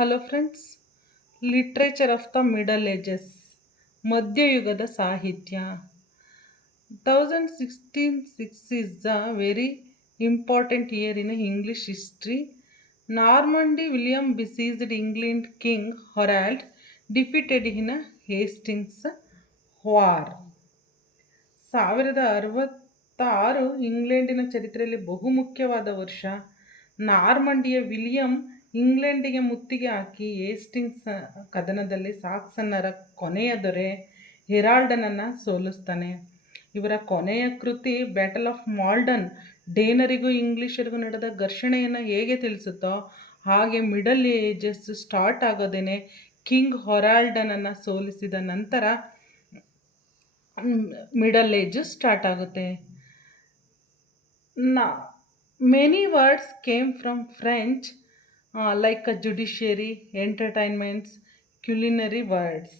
Hello friends, literature of the Middle Ages, ಮಧ್ಯಯುಗದ ಸಾಹಿತ್ಯ. 1666 is a very important year in English history. Normandy William besieged England King Harold, defeated in a Hastings War. 1066 ಇಂಗ್ಲೆಂಡಿನ ಚರಿತ್ರೆಯಲ್ಲಿ ಬಹುಮುಖ್ಯವಾದ ವರ್ಷ. ನಾರ್ಮಂಡಿಯ William ಇಂಗ್ಲೆಂಡಿಗೆ ಮುತ್ತಿಗೆ ಹಾಕಿ Hastings ಕದನದಲ್ಲಿ ಸಾಕ್ಸನ್ನರ ಕೊನೆಯ ದೊರೆ ಹೆರಾಲ್ಡನನ್ನು ಸೋಲಿಸ್ತಾನೆ. ಇವರ ಕೊನೆಯ ಕೃತಿ ಬ್ಯಾಟಲ್ ಆಫ್ ಮಾಲ್ಡನ್ ಡೇನರಿಗೂ ಇಂಗ್ಲಿಷರಿಗೂ ನಡೆದ ಘರ್ಷಣೆಯನ್ನು ಹೇಗೆ ತಿಳಿಸುತ್ತೋ ಹಾಗೆ ಮಿಡಲ್ ಏಜಸ್ ಸ್ಟಾರ್ಟ್ ಆಗೋದೇನೆ ಕಿಂಗ್ ಹೊರಾಲ್ಡನನ್ನು ಸೋಲಿಸಿದ ನಂತರ ಮಿಡಲ್ ಏಜ್ ಸ್ಟಾರ್ಟ್ ಆಗುತ್ತೆ. Many words came from French like judiciary, entertainments, culinary words.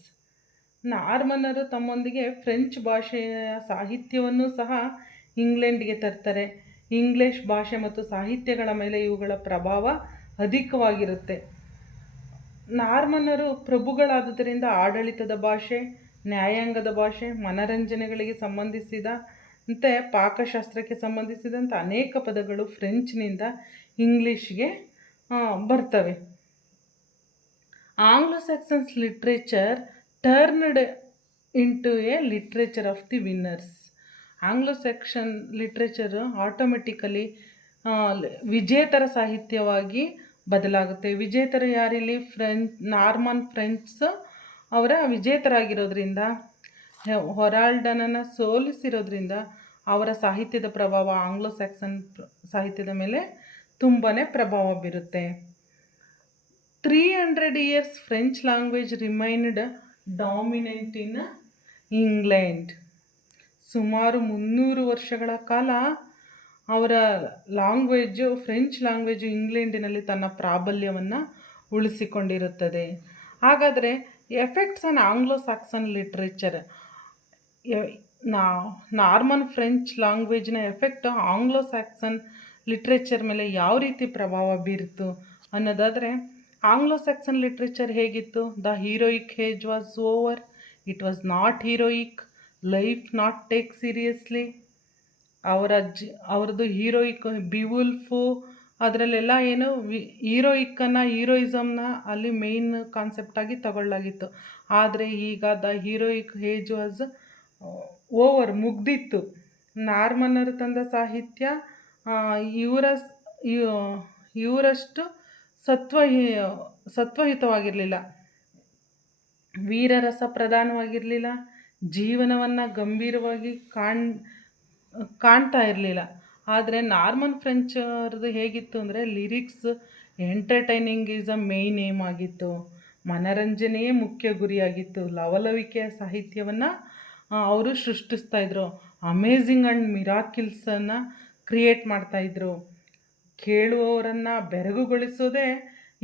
ನಾರ್ಮನ್ನರು ತಮ್ಮೊಂದಿಗೆ ಫ್ರೆಂಚ್ ಭಾಷೆಯ ಸಾಹಿತ್ಯವನ್ನು ಸಹ ಇಂಗ್ಲೆಂಡ್ಗೆ ತರ್ತಾರೆ. ಇಂಗ್ಲಿಷ್ ಭಾಷೆ ಮತ್ತು ಸಾಹಿತ್ಯಗಳ ಮೇಲೆ ಇವುಗಳ ಪ್ರಭಾವ ಅಧಿಕವಾಗಿರುತ್ತೆ. ನಾರ್ಮನ್ನರು ಪ್ರಭುಗಳಾದುದರಿಂದ ಆಡಳಿತದ ಭಾಷೆ, ನ್ಯಾಯಾಂಗದ ಭಾಷೆ, ಮನರಂಜನೆಗಳಿಗೆ ಸಂಬಂಧಿಸಿದಂತೆ ಪಾಕಶಾಸ್ತ್ರಕ್ಕೆ ಸಂಬಂಧಿಸಿದಂಥ ಅನೇಕ ಪದಗಳು ಫ್ರೆಂಚ್ನಿಂದ ಇಂಗ್ಲೀಷ್ಗೆ ಬರ್ತವೆ. Anglo Saxons literature turned into a literature of the winners. Anglo Saxon literature automatically ವಿಜೇತರ ಸಾಹಿತ್ಯವಾಗಿ ಬದಲಾಗುತ್ತೆ. ವಿಜೇತರು ಯಾರಿಲ್ಲಿ? ನಾರ್ಮನ್ ಫ್ರೆಂಚ್ಸ್ ಅವರ ವಿಜೇತರಾಗಿರೋದ್ರಿಂದ, ಹೊರಾಲ್ಡನನ್ನು ಸೋಲಿಸಿರೋದ್ರಿಂದ ಅವರ ಸಾಹಿತ್ಯದ ಪ್ರಭಾವ ಆಂಗ್ಲೋ ಸ್ಯಾಕ್ಸನ್ ಸಾಹಿತ್ಯದ ಮೇಲೆ ತುಂಬಾ ಪ್ರಭಾವ ಬೀರುತ್ತೆ. 300 years French language remained dominant in England. ಸುಮಾರು 300 ವರ್ಷಗಳ ಕಾಲ ಅವರ ಫ್ರೆಂಚ್ ಲ್ಯಾಂಗ್ವೇಜು ಇಂಗ್ಲೆಂಡಿನಲ್ಲಿ ತನ್ನ ಪ್ರಾಬಲ್ಯವನ್ನು ಉಳಿಸಿಕೊಂಡಿರುತ್ತದೆ. ಹಾಗಾದರೆ effects on Anglo Saxon literature, Norman French ಲ್ಯಾಂಗ್ವೇಜ್ನ ಎಫೆಕ್ಟ್ ಆಂಗ್ಲೋ ಸ್ಯಾಕ್ಸನ್ ಲಿಟ್ರೇಚರ್ ಮೇಲೆ ಯಾವ ರೀತಿ ಪ್ರಭಾವ ಬೀರಿತು ಅನ್ನೋದಾದರೆ, ಆಂಗ್ಲೋ ಸ್ಯಾಕ್ಸನ್ ಲಿಟ್ರೇಚರ್ ಹೇಗಿತ್ತು? The heroic age was over, it was not heroic, life not take seriously. ಅವ್ರದ್ದು ಹೀರೋಯಿಕ್, ಬಿವುಲ್ಫು ಅದರಲ್ಲೆಲ್ಲ ಏನು ಹೀರೋಯಿಸಮ್ನ ಅಲ್ಲಿ ಮೇಯ್ನ್ ಕಾನ್ಸೆಪ್ಟಾಗಿ ತಗೊಳ್ಳಾಗಿತ್ತು. ಆದರೆ ಈಗ the heroic age was over, ಮುಗ್ದಿತ್ತು. ನಾರ್ಮನ್ನರು ತಂದ ಸಾಹಿತ್ಯ ಇವರಷ್ಟು ಸತ್ವಯುತವಾಗಿರಲಿಲ್ಲ, ವೀರರಸ ಪ್ರಧಾನವಾಗಿರಲಿಲ್ಲ, ಜೀವನವನ್ನು ಗಂಭೀರವಾಗಿ ಕಾಣ್ತಾ ಇರಲಿಲ್ಲ. ಆದರೆ ನಾರ್ಮನ್ ಫ್ರೆಂಚ್ ಅವ್ರದ್ದು ಹೇಗಿತ್ತು ಅಂದರೆ, lyrics, entertaining is a main aim ಆಗಿತ್ತು, ಮನರಂಜನೆಯೇ ಮುಖ್ಯ ಗುರಿಯಾಗಿತ್ತು. ಲವಲವಿಕೆಯ ಸಾಹಿತ್ಯವನ್ನು ಅವರು ಸೃಷ್ಟಿಸ್ತಾಯಿದ್ರು, ಅಮೇಝಿಂಗ್ ಆ್ಯಂಡ್ ಮಿರಾಕಿಲ್ಸನ್ನು ಕ್ರಿಯೇಟ್ ಮಾಡ್ತಾಯಿದ್ರು. ಕೇಳುವವರನ್ನು ಬೆರಗುಗೊಳಿಸೋದೇ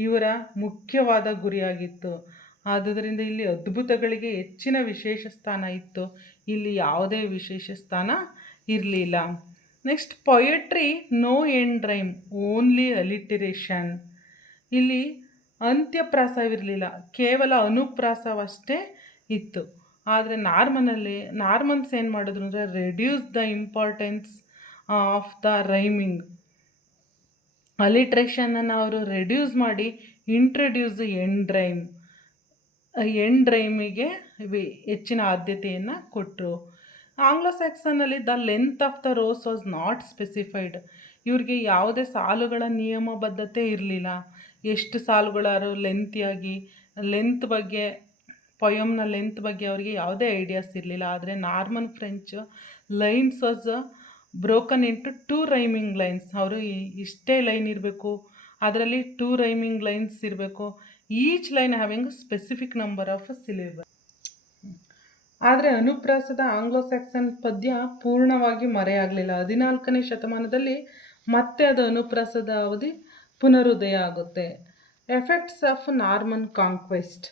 ಇವರ ಮುಖ್ಯವಾದ ಗುರಿಯಾಗಿತ್ತು. ಆದುದರಿಂದ ಇಲ್ಲಿ ಅದ್ಭುತಗಳಿಗೆ ಹೆಚ್ಚಿನ ವಿಶೇಷ ಸ್ಥಾನ ಇತ್ತು, ಇಲ್ಲಿ ಯಾವುದೇ ವಿಶೇಷ ಸ್ಥಾನ ಇರಲಿಲ್ಲ. Next, poetry no end rhyme, only alliteration. ಇಲ್ಲಿ ಅಂತ್ಯಪ್ರಾಸವಿರಲಿಲ್ಲ, ಕೇವಲ ಅನುಪ್ರಾಸವಷ್ಟೇ ಇತ್ತು. ಆದರೆ ನಾರ್ಮನ್ಸ್ ಏನು ಮಾಡಿದ್ರು ಅಂದರೆ, reduce the importance of the rhyming. ಅಲಿಟ್ರೇಷನನ್ನು ಅವರು ರೆಡ್ಯೂಸ್ ಮಾಡಿ ಇಂಟ್ರಡ್ಯೂಸ್ ಎಂಡ್ ರೈಮಿಗೆ ಹೆಚ್ಚಿನ ಆದ್ಯತೆಯನ್ನು ಕೊಟ್ಟರು. ಆಂಗ್ಲೋ ಸ್ಯಾಕ್ಸನ್ನಲ್ಲಿ the length of the rows was not specified. ಇವ್ರಿಗೆ ಯಾವುದೇ ಸಾಲುಗಳ ನಿಯಮಬದ್ಧತೆ ಇರಲಿಲ್ಲ. ಎಷ್ಟು ಸಾಲುಗಳಾರು ಲೆಂತ್ ಬಗ್ಗೆ, ಪೊಯಮ್ನ ಲೆಂತ್ ಬಗ್ಗೆ ಅವರಿಗೆ ಯಾವುದೇ ಐಡಿಯಾಸ್ ಇರಲಿಲ್ಲ. ಆದರೆ Norman French lines was broken into 2 rhyming lines. ಅವರು ಇಷ್ಟೇ ಲೈನ್ ಇರಬೇಕು, ಅದರಲ್ಲಿ 2 ರೈಮಿಂಗ್ ಲೈನ್ಸ್ ಇರಬೇಕು, each line having specific number of syllable. ಆದರೆ ಅನುಪ್ರಾಸದ ಆಂಗ್ಲೋ ಸ್ಯಾಕ್ಸನ್ ಪದ್ಯ ಪೂರ್ಣವಾಗಿ ಮರೆಯಾಗಲಿಲ್ಲ. 14ನೇ ಶತಮಾನದಲ್ಲಿ ಮತ್ತೆ ಅದು ಅನುಪ್ರಾಸದ ಅವಧಿ ಪುನರುದಯ ಆಗುತ್ತೆ. Effects of Norman conquest.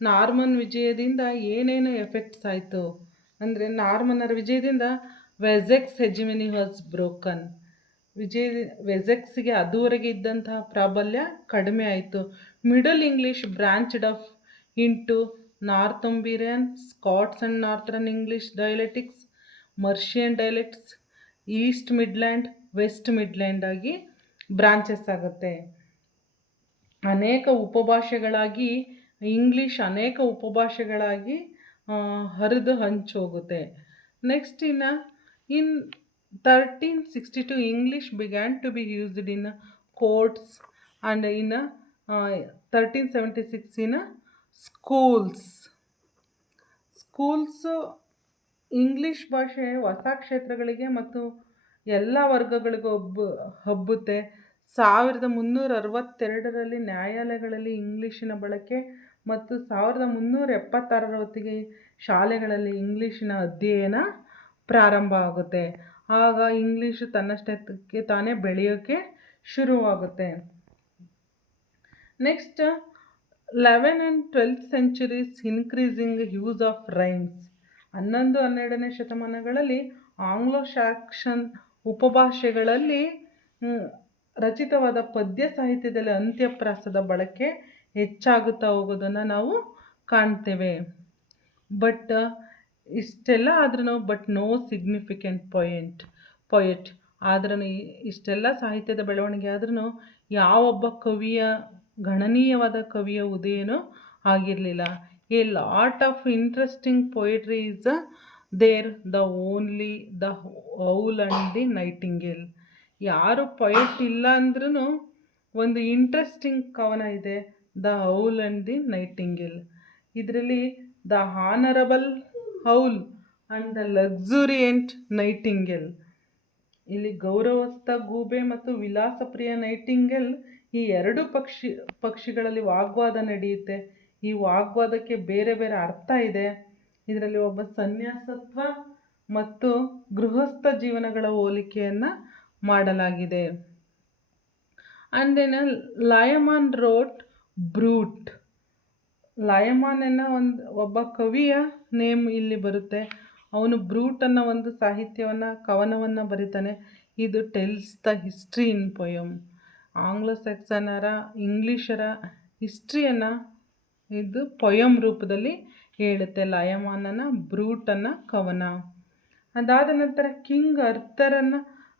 Norman ವಿಜಯದಿಂದ ಏನೇನು ಎಫೆಕ್ಟ್ಸ್ ಆಯಿತು ಅಂದರೆ, ನಾರ್ಮನ್ನರ ವಿಜಯದಿಂದ ವೆಸೆಕ್ಸ್ ಹೆಜಿಮನಿ ವಾಸ್ ಬ್ರೋಕನ್. ವೆಸೆಕ್ಸ್ಗೆ ಅದುವರೆಗೆ ಇದ್ದಂತಹ ಪ್ರಾಬಲ್ಯ ಕಡಿಮೆ ಆಯಿತು. Middle English branched off into Northumbrian, Scots and northern English dialectics, Mercian dialects, East Midland, West Midland ಆಗಿ ಬ್ರಾಂಚಸ್ ಆಗುತ್ತೆ. ಅನೇಕ ಉಪಭಾಷೆಗಳಾಗಿ ಇಂಗ್ಲೀಷ್ ಅನೇಕ ಉಪಭಾಷೆಗಳಾಗಿ ಹರಿದು ಹಂಚೋಗುತ್ತೆ. Next in 1362 English began to be used in courts and in 1376 in schools. English ಭಾಷೆ ಹೊಸ ಕ್ಷೇತ್ರಗಳಿಗೆ ಮತ್ತು ಎಲ್ಲ ವರ್ಗಗಳಿಗೂ ಹಬ್ಬುತ್ತೆ. 1362ರಲ್ಲಿ ನ್ಯಾಯಾಲಯಗಳಲ್ಲಿ ಇಂಗ್ಲೀಷಿನ ಬಳಕೆ ಮತ್ತು 1376ರ ಹೊತ್ತಿಗೆ ಶಾಲೆಗಳಲ್ಲಿ ಇಂಗ್ಲೀಷಿನ ಅಧ್ಯಯನ ಪ್ರಾರಂಭ ಆಗುತ್ತೆ. ಆಗ ಇಂಗ್ಲೀಷು ತನ್ನಷ್ಟಕ್ಕೆ ತಾನೇ ಬೆಳೆಯೋಕ್ಕೆ ಶುರುವಾಗುತ್ತೆ. Next 11th and 12th centuries increasing use of rhymes. 11-12ನೇ ಶತಮಾನಗಳಲ್ಲಿ ಆಂಗ್ಲೋ ಸ್ಯಾಕ್ಸನ್ ಉಪಭಾಷೆಗಳಲ್ಲಿ ರಚಿತವಾದ ಪದ್ಯ ಸಾಹಿತ್ಯದಲ್ಲಿ ಅಂತ್ಯಪ್ರಾಸದ ಬಳಕೆ ಹೆಚ್ಚಾಗುತ್ತಾ ಹೋಗೋದನ್ನು ನಾವು ಕಾಣ್ತೇವೆ. ಬಟ್ ಇಷ್ಟೆಲ್ಲ ಆದ್ರೂ ನೋ ಸಿಗ್ನಿಫಿಕೆಂಟ್ ಪೊಯೆಟ್ ಆದ್ರೂ ಇಷ್ಟೆಲ್ಲ ಸಾಹಿತ್ಯದ ಬೆಳವಣಿಗೆ ಆದ್ರೂ ಯಾವೊಬ್ಬ ಗಣನೀಯವಾದ ಕವಿಯ ಉದಯನೂ ಆಗಿರಲಿಲ್ಲ. A lot of interesting poetry is there, the only the owl and the nightingale. ಯಾರು ಪೊಯೆಟ್ ಇಲ್ಲ ಅಂದ್ರೂ ಒಂದು ಇಂಟ್ರೆಸ್ಟಿಂಗ್ ಕವನ ಇದೆ, the owl and the nightingale. ಇದರಲ್ಲಿ the honourable owl and the luxuriant nightingale. ಇಲ್ಲಿ ಗೌರವಸ್ಥ ಗೂಬೆ ಮತ್ತು ವಿಲಾಸಪ್ರಿಯ ನೈಟಿಂಗೇಲ್, ಈ ಎರಡು ಪಕ್ಷಿಗಳಲ್ಲಿ ವಾಗ್ವಾದ ನಡೆಯುತ್ತೆ. ಈ ವಾಗ್ವಾದಕ್ಕೆ ಬೇರೆ ಬೇರೆ ಅರ್ಥ ಇದೆ. ಇದರಲ್ಲಿ ಒಬ್ಬ ಸನ್ಯಾಸತ್ವ ಮತ್ತು ಗೃಹಸ್ಥ ಜೀವನಗಳ ಹೋಲಿಕೆಯನ್ನು ಮಾಡಲಾಗಿದೆ. And then ಲಯಮಾನ್ wrote ಬ್ರೂಟ್. ಲಯಮಾನ್ ಅನ್ನೋ ಒಬ್ಬ ಕವಿಯ ನೇಮ್ ಇಲ್ಲಿ ಬರುತ್ತೆ. ಅವನು ಬ್ರೂಟ್ ಅನ್ನೋ ಒಂದು ಕವನವನ್ನು ಬರೀತಾನೆ. ಇದು tells the history in poem. Anglo ಸ್ಯಾಕ್ಸನರ ಇಂಗ್ಲೀಷರ ಹಿಸ್ಟ್ರಿಯನ್ನು ಇದು ಪೊಯಮ್ ರೂಪದಲ್ಲಿ ಹೇಳುತ್ತೆ. ಲಯಮಾನನ ಬ್ರೂಟ್ ಅನ್ನೋ ಕವನ. ಅದಾದ ನಂತರ ಕಿಂಗ್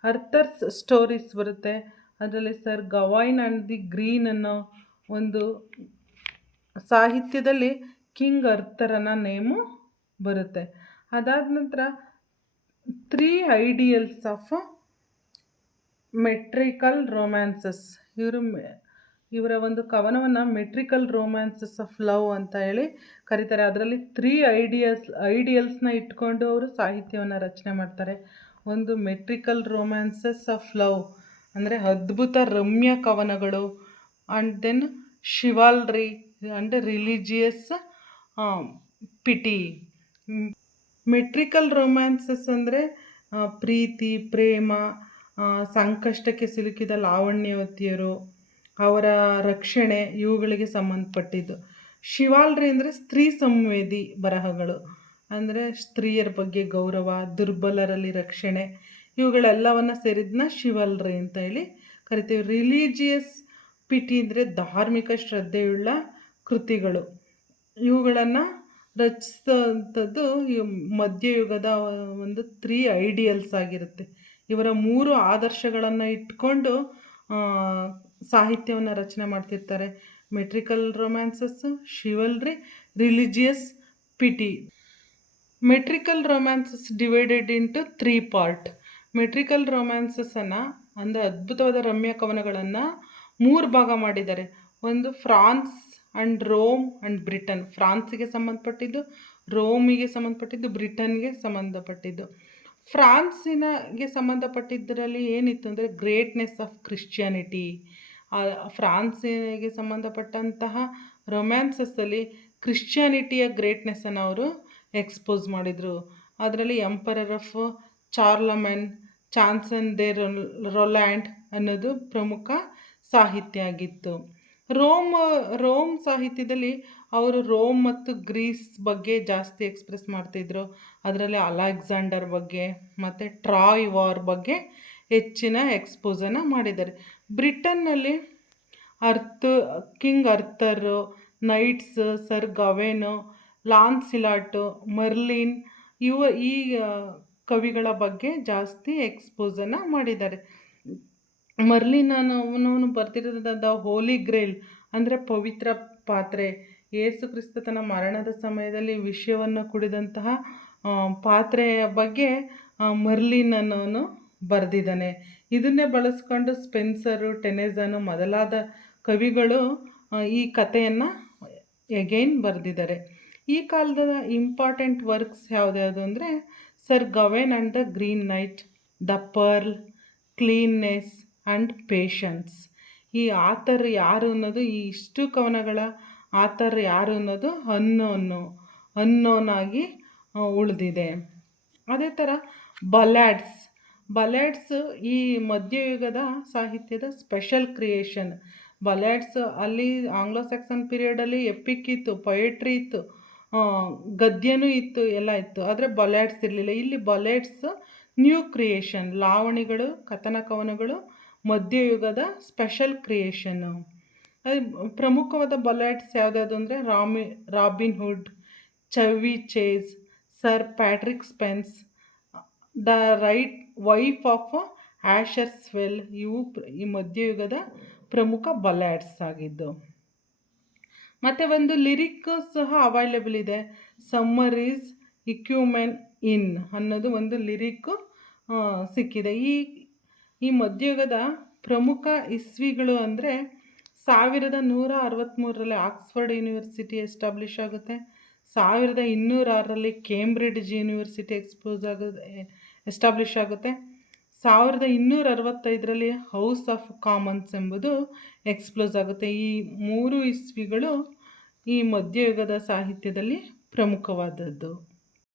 ಅರ್ಥರ್ಸ್ ಸ್ಟೋರೀಸ್ ಬರುತ್ತೆ. ಅದರಲ್ಲಿ ಸರ್ ಗವೈನ್ ಆ್ಯಂಡ್ ದಿ ಗ್ರೀನ್ ಅನ್ನೋ ಒಂದು ಸಾಹಿತ್ಯದಲ್ಲಿ ಕಿಂಗ್ ಅರ್ಥರನ ನೇಮು ಬರುತ್ತೆ. ಅದಾದ ನಂತರ 3 ಐಡಿಯಲ್ಸ್ ಆಫ್ ಮೆಟ್ರಿಕಲ್ ರೊಮ್ಯಾನ್ಸಸ್. ಇವರ ಒಂದು ಕವನವನ್ನು ಮೆಟ್ರಿಕಲ್ ರೊಮ್ಯಾನ್ಸಸ್ ಆಫ್ ಲವ್ ಅಂತ ಹೇಳಿ ಕರೀತಾರೆ. ಅದರಲ್ಲಿ 3 ಐಡಿಯಲ್ಸ್ನ ಇಟ್ಕೊಂಡು ಅವರು ಸಾಹಿತ್ಯವನ್ನು ರಚನೆ ಮಾಡ್ತಾರೆ. ಒಂದು ಮೆಟ್ರಿಕಲ್ ರೊಮ್ಯಾನ್ಸಸ್ ಆಫ್ ಲವ್ ಅಂದರೆ ಅದ್ಭುತ ರಮ್ಯ ಕವನಗಳು. And then chivalry and religious piety. Metrical romances ಅಂದರೆ ಪ್ರೀತಿ, ಪ್ರೇಮ, ಸಂಕಷ್ಟಕ್ಕೆ ಸಿಲುಕಿದ ಲಾವಣ್ಯವತಿಯರು, ಅವರ ರಕ್ಷಣೆ, ಇವುಗಳಿಗೆ ಸಂಬಂಧಪಟ್ಟಿದ್ದು. ಶಿವಾಲ್ರಿ ಅಂದರೆ ಸ್ತ್ರೀ ಸಂವೇದಿ ಬರಹಗಳು, ಅಂದರೆ ಸ್ತ್ರೀಯರ ಬಗ್ಗೆ ಗೌರವ, ದುರ್ಬಲರಲ್ಲಿ ರಕ್ಷಣೆ, ಇವುಗಳೆಲ್ಲವನ್ನು ಸೇರಿದ್ನ ಶಿವಾಲ್ರಿ ಅಂತ ಹೇಳಿ ಕರಿತೀವಿ. ರಿಲಿಜಿಯಸ್ ಪಿಟಿ ಅಂದರೆ ಧಾರ್ಮಿಕ ಶ್ರದ್ಧೆಯುಳ್ಳ ಕೃತಿಗಳು. ಇವುಗಳನ್ನು ರಚಿಸಿದಂಥದ್ದು ಈ ಮಧ್ಯಯುಗದ ಒಂದು 3 ಐಡಿಯಲ್ಸ್ ಆಗಿರುತ್ತೆ. ಇವರ 3 ಆದರ್ಶಗಳನ್ನು ಇಟ್ಕೊಂಡು ಸಾಹಿತ್ಯವನ್ನು ರಚನೆ ಮಾಡ್ತಿರ್ತಾರೆ. Metrical romances, chivalry, religious piety. Metrical romances divided into 3 part. Metrical ರೊಮ್ಯಾನ್ಸಸ್ಸನ್ನು ಅಂದರೆ ಅದ್ಭುತವಾದ ರಮ್ಯ ಕವನಗಳನ್ನು 3 ಭಾಗ ಮಾಡಿದ್ದಾರೆ. ಒಂದು France and Rome and Britain. ಫ್ರಾನ್ಸಿಗೆ ಸಂಬಂಧಪಟ್ಟಿದ್ದು, ರೋಮಿಗೆ ಸಂಬಂಧಪಟ್ಟಿದ್ದು, ಬ್ರಿಟನ್ಗೆ ಸಂಬಂಧಪಟ್ಟಿದ್ದು. ಫ್ರಾನ್ಸಿಗೆ ಸಂಬಂಧಪಟ್ಟಿದ್ದರಲ್ಲಿ ಏನಿತ್ತು ಅಂದರೆ ಗ್ರೇಟ್ನೆಸ್ ಆಫ್ ಕ್ರಿಶ್ಚಿಯಾನಿಟಿ. ಫ್ರಾನ್ಸಿಗೆ ಸಂಬಂಧಪಟ್ಟಂತಹ ರೊಮ್ಯಾನ್ಸಸ್ಸಲ್ಲಿ ಕ್ರಿಶ್ಚಿಯಾನಿಟಿಯ ಗ್ರೇಟ್ನೆಸ್ಸನ್ನು ಅವರು ಎಕ್ಸ್ಪೋಸ್ ಮಾಡಿದರು. ಅದರಲ್ಲಿ ಎಂಪರರ್ ಆಫ್ ಚಾರ್ಲಮೆನ್, ಚಾನ್ಸನ್ ಡೆ ರೊಲ್ಯಾಂಡ್ ಅನ್ನೋದು ಪ್ರಮುಖ ಸಾಹಿತ್ಯ ಆಗಿತ್ತು. ರೋಮ್ ಸಾಹಿತ್ಯದಲ್ಲಿ ಅವರು ರೋಮ್ ಮತ್ತು ಗ್ರೀಸ್ ಬಗ್ಗೆ ಜಾಸ್ತಿ ಎಕ್ಸ್ಪ್ರೆಸ್ ಮಾಡ್ತಿದ್ರು. ಅದರಲ್ಲಿ ಅಲೆಕ್ಸಾಂಡರ್ ಬಗ್ಗೆ ಮತ್ತು ಟ್ರಾಯ್ ವಾರ್ ಬಗ್ಗೆ ಹೆಚ್ಚಿನ ಎಕ್ಸ್ಪೋಸನ್ನು ಮಾಡಿದ್ದಾರೆ. ಬ್ರಿಟನ್ನಲ್ಲಿ ಅರ್ಥ ಕಿಂಗ್ ಅರ್ಥರು, ನೈಟ್ಸ್, ಸರ್ ಗವೆನು, ಲಾನ್ಸಿಲಾಟು, ಮರ್ಲಿನ್ ಈ ಆ, ಕವಿಗಳ ಬಗ್ಗೆ ಜಾಸ್ತಿ ಎಕ್ಸ್ಪೋಸನ್ನು ಮಾಡಿದ್ದಾರೆ. ಮರ್ಲಿನ್ ಅವನು ಬರ್ತಿರೋದ ದ ಹೋಲಿ ಗ್ರೇಲ್ ಅಂದರೆ ಪವಿತ್ರ ಪಾತ್ರೆ. ಯೇಸು ಕ್ರಿಸ್ತ ತನ್ನ ಮರಣದ ಸಮಯದಲ್ಲಿ ವಿಷಯವನ್ನು ಕುಡಿದಂತಹ ಪಾತ್ರೆಯ ಬಗ್ಗೆ ಮರ್ಲಿನ್ ಅನ್ನೋನು ಬರೆದಿದ್ದಾನೆ. ಇದನ್ನೇ ಬಳಸ್ಕೊಂಡು ಸ್ಪೆನ್ಸರು, ಟೆನೆಸನು ಮೊದಲಾದ ಕವಿಗಳು ಈ ಕಥೆಯನ್ನು ಎಗೈನ್ ಬರೆದಿದ್ದಾರೆ. ಈ ಕಾಲದ ಇಂಪಾರ್ಟೆಂಟ್ ವರ್ಕ್ಸ್ ಯಾವ್ದ್ಯಾವುದು ಅಂದರೆ sir Gawain and the green knight, the pearl, cleanness and patience. ಈ ಆಥರ್ ಯಾರು ಅನ್ನೋದು, ಈ ಇಷ್ಟು ಕವನಗಳ ಆಥರ್ ಯಾರು ಅನ್ನೋದು ಅನ್ನೋನ್ ಆಗಿ ಉಳಿದಿದೆ. ಅದೇ ಥರ ಬಲ್ಯಾಡ್ಸ್ ಈ ಮಧ್ಯಯುಗದ ಸಾಹಿತ್ಯದ ಸ್ಪೆಷಲ್ ಕ್ರಿಯೇಷನ್. ಬಲ್ಯಾಡ್ಸ್ ಅಲ್ಲಿ ಆಂಗ್ಲೋ ಸ್ಯಾಕ್ಸನ್ ಪೀರಿಯಡಲ್ಲಿ ಎಪಿಕ್ ಇತ್ತು, ಪೊಯೆಟ್ರಿ ಇತ್ತು, ಗದ್ಯನೂ ಇತ್ತು, ಎಲ್ಲ ಇತ್ತು. ಆದರೆ ಬಲ್ಯಾಡ್ಸ್ ಇರಲಿಲ್ಲ. ಇಲ್ಲಿ ಬಲ್ಯಾಡ್ಸ್ ನ್ಯೂ ಕ್ರಿಯೇಷನ್, ಲಾವಣಿಗಳು, ಕಥನ ಕವನಗಳು ಮಧ್ಯಯುಗದ ಸ್ಪೆಷಲ್ ಕ್ರಿಯೇಷನ್ನು. ಪ್ರಮುಖವಾದ ಬಲ್ಯಾಡ್ಸ್ ಯಾವ್ದ್ಯಾವುದು ಅಂದರೆ Robin Hood, Chevy Chase, sir Patrick Spens, the wife of Usher's Well ಇವು ಈ ಮಧ್ಯಯುಗದ ಪ್ರಮುಖ ಬಲ್ಯಾಡ್ಸ್ ಆಗಿದ್ದು. ಮತ್ತು ಒಂದು ಲಿರಿಕ್ ಸಹ ಅವೈಲೇಬಲ್ ಇದೆ, ಸಮ್ಮರ್ ಈಸ್ ಇಕ್ಯೂಮೆನ್ ಇನ್ ಅನ್ನೋದು ಒಂದು ಲಿರಿಕ್ಕು ಸಿಕ್ಕಿದೆ. ಈ ಮಧ್ಯಯುಗದ ಪ್ರಮುಖ ಇಸ್ವಿಗಳು ಅಂದರೆ 1163ರಲ್ಲಿ ಆಕ್ಸ್ಫರ್ಡ್ ಯೂನಿವರ್ಸಿಟಿ ಎಸ್ಟಾಬ್ಲಿಷ್ ಆಗುತ್ತೆ. 1206ರಲ್ಲಿ ಕೇಂಬ್ರಿಡ್ಜ್ ಯೂನಿವರ್ಸಿಟಿ ಎಸ್ಟಾಬ್ಲಿಷ್ ಆಗುತ್ತೆ. 1265ರಲ್ಲಿ ಹೌಸ್ ಆಫ್ ಕಾಮನ್ಸ್ ಎಂಬುದು ಎಕ್ಸ್ಪ್ಲೋಸ್ ಆಗುತ್ತೆ. ಈ 3 ಇಸ್ವಿಗಳು ಈ ಮಧ್ಯಯುಗದ ಸಾಹಿತ್ಯದಲ್ಲಿ ಪ್ರಮುಖವಾದದ್ದು.